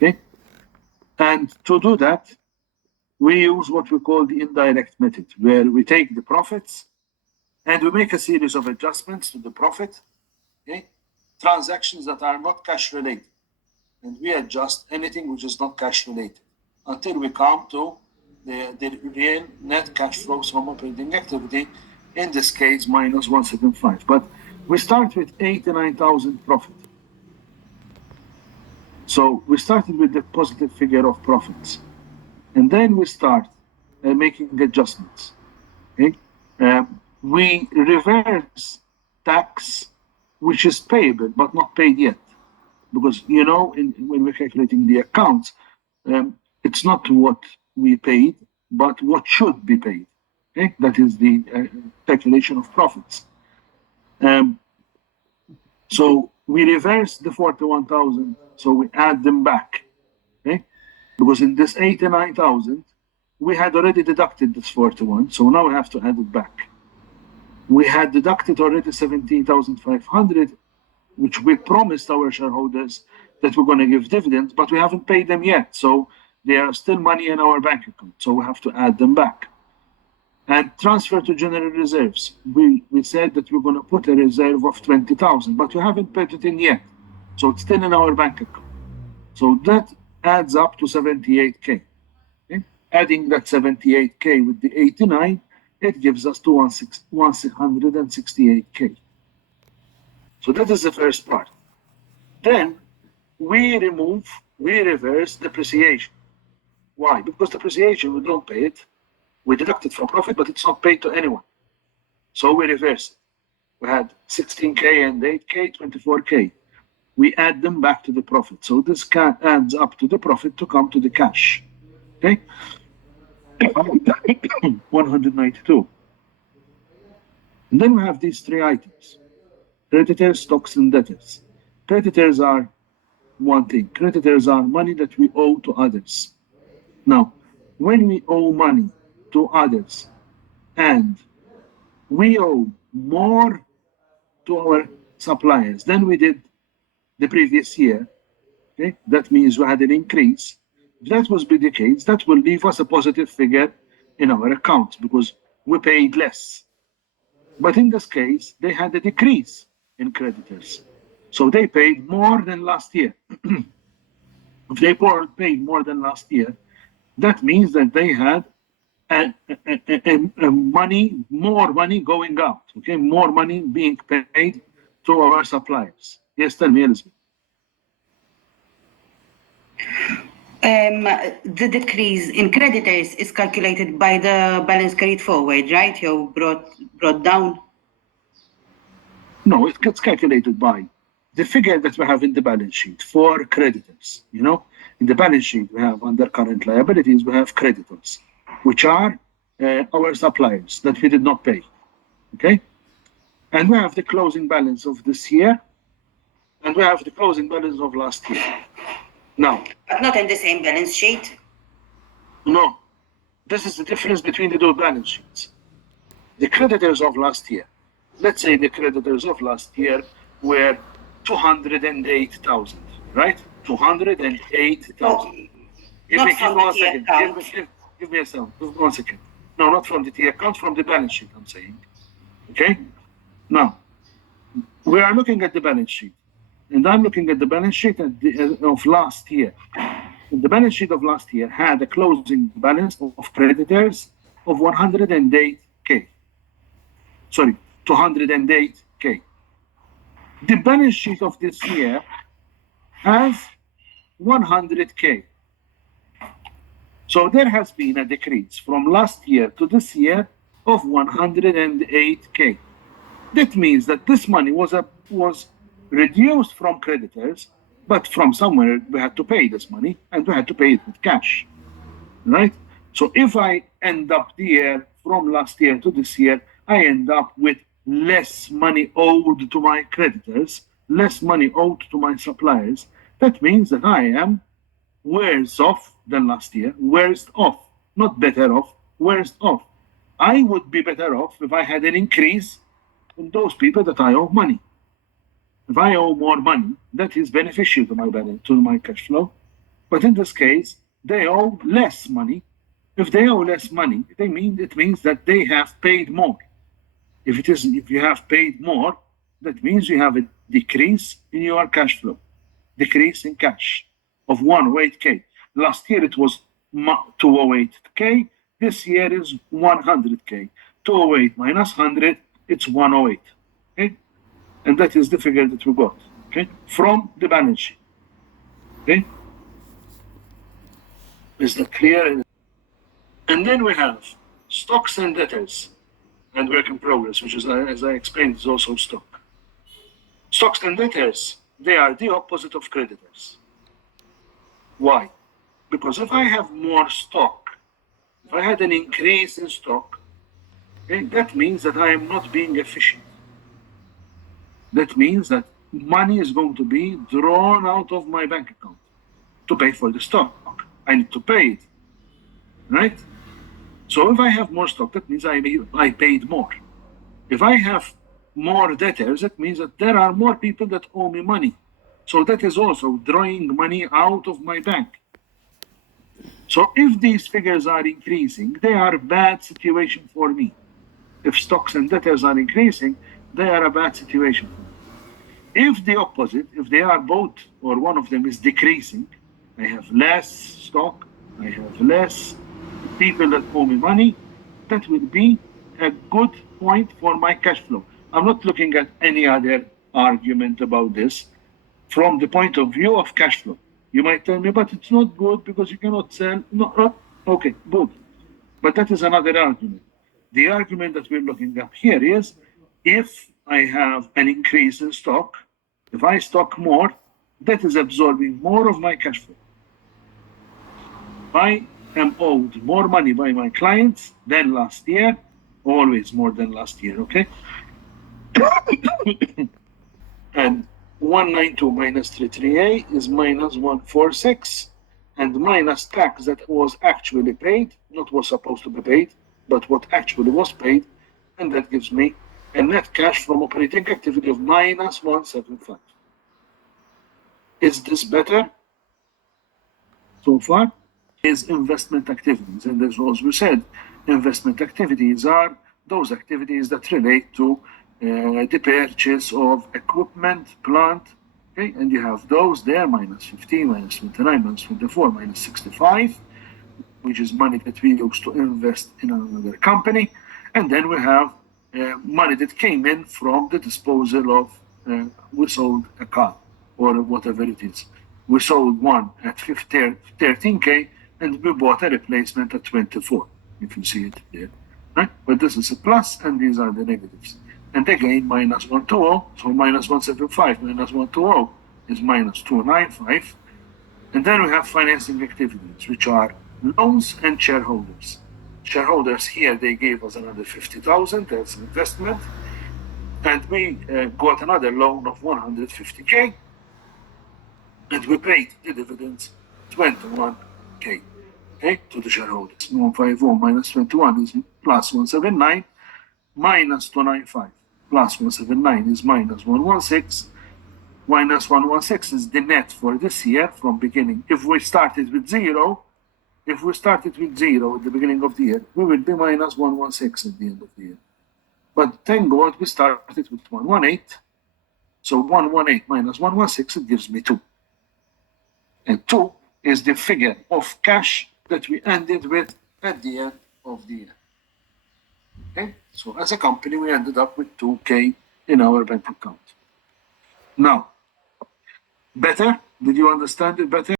Okay? And to do that, we use what we call the indirect method, where we take the profits and we make a series of adjustments to the profit, okay? Transactions that are not cash related. And we adjust anything which is not cash related until we come to the real net cash flows from operating activity, in this case, minus 175. But we start with 89,000 profit. So we started with the positive figure of profits. And then we start making adjustments. Okay? We reverse tax, which is payable but not paid yet. Because, when we're calculating the accounts, it's not what we paid, but what should be paid. Okay? That is the calculation of profits. So we reverse the 41,000, so we add them back. Okay? Because in this 89,000, we had already deducted this 41, so now we have to add it back. We had deducted already 17,500, which we promised our shareholders that we're going to give dividends, but we haven't paid them yet. So they are still money in our bank account. So we have to add them back. And transfer to general reserves. We said that we're going to put a reserve of 20,000, but we haven't put it in yet. So it's still in our bank account. So that adds up to 78K. Okay? Adding that 78K with the 89, it gives us to 168K. So that is the first part. Then we reverse depreciation. Why? Because depreciation, we don't pay it. We deduct it from profit, but it's not paid to anyone. So we reverse it. We had 16K and 8K, 24K. We add them back to the profit. So this adds up to the profit to come to the cash. Okay? 192. And then we have these three items: creditors, stocks, and debtors. Creditors are one thing. Creditors are money that we owe to others. Now, when we owe money to others and we owe more to our suppliers than we did the previous year, okay, that means we had an increase. If that was be the case, that will leave us a positive figure in our accounts because we paid less. But in this case, they had a decrease in creditors. So they paid more than last year. If they paid more than last year, that means that they had more money going out, okay, more money being paid to our suppliers. Yes, tell me, Elizabeth. The decrease in creditors is calculated by the balance carried forward, right? You brought down. No, it gets calculated by the figure that we have in the balance sheet for creditors. In the balance sheet, we have under current liabilities, we have creditors, which are our suppliers that we did not pay. Okay? And we have the closing balance of this year, and we have the closing balance of last year. Now, but not in the same balance sheet? No. This is the difference between the two balance sheets. The creditors of last year, let's say the creditors of last year were 208,000, right? 208,000. Give me 1 second. Give me a second. 1 second. No, not from the T account, from the balance sheet, I'm saying. Okay? Now, we are looking at the balance sheet. And I'm looking at the balance sheet of last year. And the balance sheet of last year had a closing balance of creditors of 108K. Sorry, 208K. The balance sheet of this year has 100K. So there has been a decrease from last year to this year of 108K. That means that this money was reduced from creditors, but from somewhere we had to pay this money, and we had to pay it with cash, right? So if I end up the year from last year to this year, I end up with less money owed to my creditors, less money owed to my suppliers. That means that I am worse off than last year, worse off, not better off, worse off. I would be better off if I had an increase in those people that I owe money. If I owe more money, that is beneficial to my cash flow. But in this case, they owe less money. If they owe less money, it means that they have paid more. If you have paid more, that means you have a decrease in your cash flow, decrease in cash of 108K. Last year it was 208K. This year is 100K. 208 minus 100, it's 108. Okay? And that is the figure that we got, okay, from the balance sheet. Okay? Is that clear? And then we have stocks and debtors and work in progress, which is, as I explained, is also stock. Stocks and debtors, they are the opposite of creditors. Why? Because if I have more stock, if I had an increase in stock, okay, that means that I am not being efficient. That means that money is going to be drawn out of my bank account to pay for the stock. I need to pay it, right? So if I have more stock, that means I paid more. If I have more debtors, that means that there are more people that owe me money. So that is also drawing money out of my bank. So if these figures are increasing, they are a bad situation for me. If stocks and debtors are increasing, they are a bad situation for me. If the opposite, if they are both or one of them is decreasing, I have less stock, I have less people that owe me money, that will be a good point for my cash flow. I'm not looking at any other argument about this from the point of view of cash flow. You might tell me, but it's not good because you cannot sell. No, okay, good. But that is another argument. The argument that we're looking at here is if I have an increase in stock, if I stock more, that is absorbing more of my cash flow. I am owed more money by my clients than last year, always more than last year, okay? And 192 minus 338 is minus 146, and minus tax that was actually paid, not was supposed to be paid, but what actually was paid, and that gives me a net cash from operating activity of minus 175. Is this better so far? Is investment activities, and as we said, investment activities are those activities that relate to the purchase of equipment, plant, okay, and you have those there, minus 15, minus 29, minus 24, minus 65, which is money that we use to invest in another company, and then we have money that came in from the disposal of, we sold a car, or whatever it is. We sold one at 13K, and we bought a replacement at 24, if you see it there, right? But this is a plus, and these are the negatives. And again, minus 120, so minus 175 minus 120 is minus 295. And then we have financing activities, which are loans and shareholders. Shareholders here, they gave us another 50,000 as an investment, and we got another loan of 150K, and we paid the dividends 21K, okay, to the shareholders. 150 minus 21 is plus 179, minus 295 plus 179 is minus 116. Minus 116 is the net for this year from beginning. If we started with zero at the beginning of the year, we will be minus 116 at the end of the year. But thank God we started with 118. So 118 minus 116, it gives me 2. And 2 is the figure of cash that we ended with at the end of the year. Okay? So as a company, we ended up with 2K in our bank account. Now, better? Did you understand it better?